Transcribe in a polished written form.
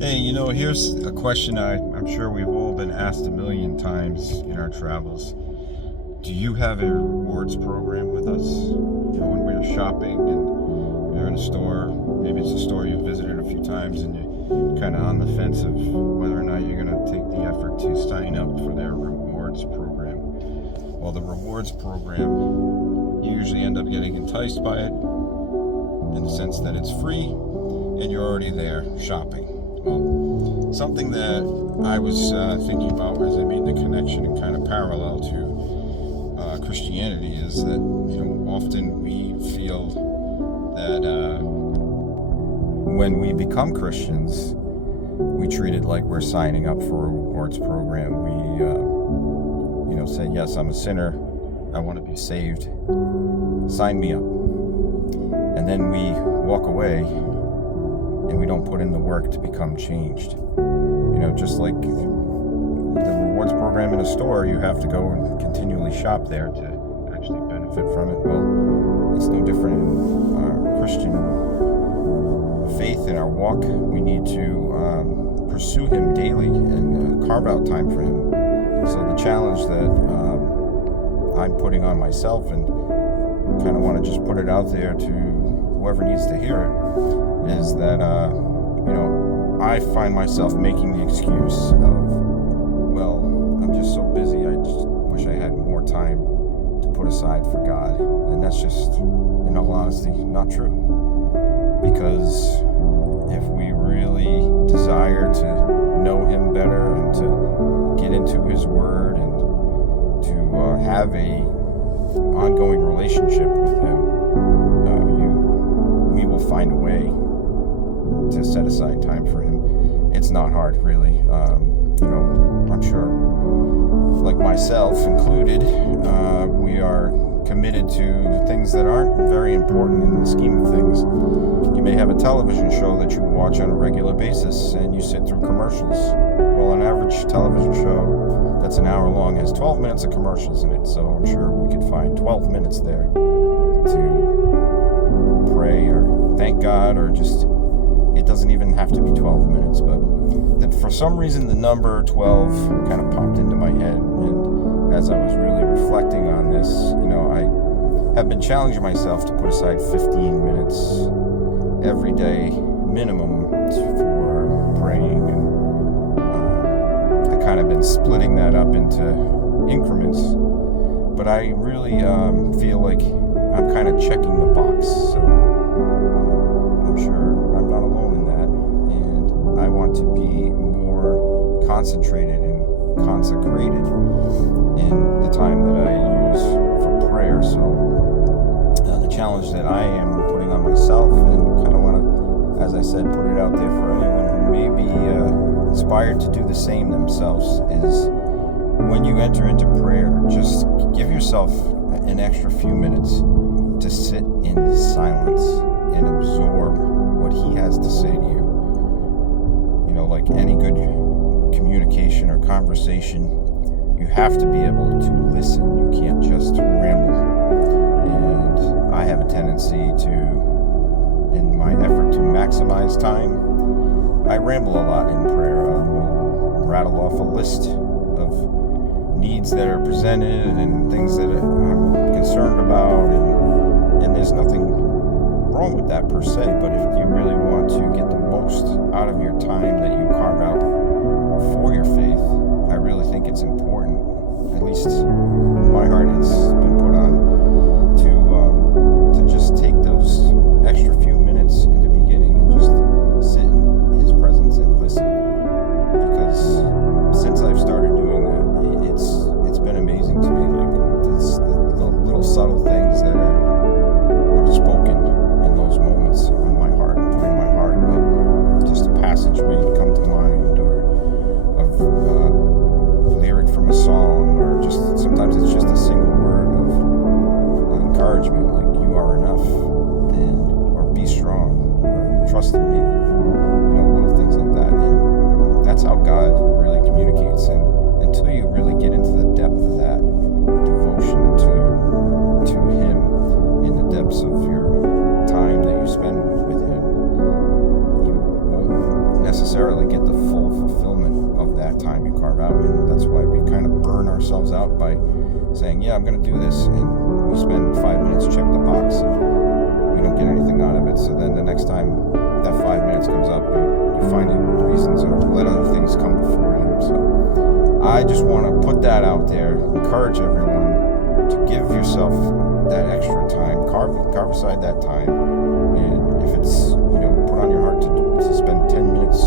Hey, here's a question I'm sure we've all been asked a million times in our travels. Do you have a rewards program with us? When we're shopping and you're in a store, maybe it's a store you've visited a few times and you're kind of on the fence of whether or not you're going to take the effort to sign up for their rewards program. Well, the rewards program, you usually end up getting enticed by it in the sense that it's free and you're already there shopping. Well, something that I was thinking about as I made the connection and kind of parallel to Christianity is that often we feel that when we become Christians, we treat it like we're signing up for a rewards program. We say, yes, I'm a sinner, I want to be saved, sign me up. And then we walk away and we don't put in the work to become changed. Just like the rewards program in a store, you have to go and continually shop there to actually benefit from it. Well, it's no different in our Christian faith, in our walk. We need to pursue Him daily and carve out time for Him. So the challenge that I'm putting on myself, and kind of want to just put it out there to whoever needs to hear it, is that I find myself making the excuse of, well, I'm just so busy, I just wish I had more time to put aside for God. And that's just, in all honesty, not true. Because if we really desire to know Him better and to get into His Word and to have a ongoing relationship with Him, we will find a way to set aside time for Him. It's not hard, really. I'm sure, like myself included, we are committed to things that aren't very important in the scheme of things. You may have a television show that you watch on a regular basis and you sit through commercials. Well, an average television show that's an hour long has 12 minutes of commercials in it, so I'm sure we could find 12 minutes there to pray or thank God, or just, it doesn't even have to be 12 minutes, but for some reason the number 12 kind of popped into my head, and as I was really reflecting on this, I have been challenging myself to put aside 15 minutes every day minimum for praying, and I kind of been splitting that up into increments, but I really feel like I'm kind of checking the box, so I'm sure I'm not alone in that, and I want to be more concentrated and consecrated in the time that I use for prayer. So the challenge that I am putting on myself, and kind of want to, as I said, put it out there for anyone who may be inspired to do the same themselves, is when you enter into prayer, just give yourself an extra few minutes to sit in silence and absorb what He has to say to you. Like any good communication or conversation, you have to be able to listen. You can't just ramble. And I have a tendency to, in my effort to maximize time, I ramble a lot in prayer. I will rattle off a list of needs that are presented and things that I'm concerned about, and there's nothing wrong with that per se, but if you really want to get the most out of your time that you carve out for your faith, I really think it's important, at least in my heart it's been put on, to just take those extra few minutes in the beginning and just sit in His presence and listen. Because since I've started doing that, it's been amazing to me. Like, it's the little subtle things that are spoken in those moments on my heart, put in my heart. Like just a passage made necessarily get the full fulfillment of that time you carve out. And that's why we kind of burn ourselves out by saying, yeah, I'm going to do this, and we spend 5 minutes, check the box, and we don't get anything out of it. So then the next time that 5 minutes comes up, you find reasons or let other things come before him. So I just want to put that out there, encourage everyone to give yourself that extra time, carve aside that time, and if it's, put on your heart to spend 10 minutes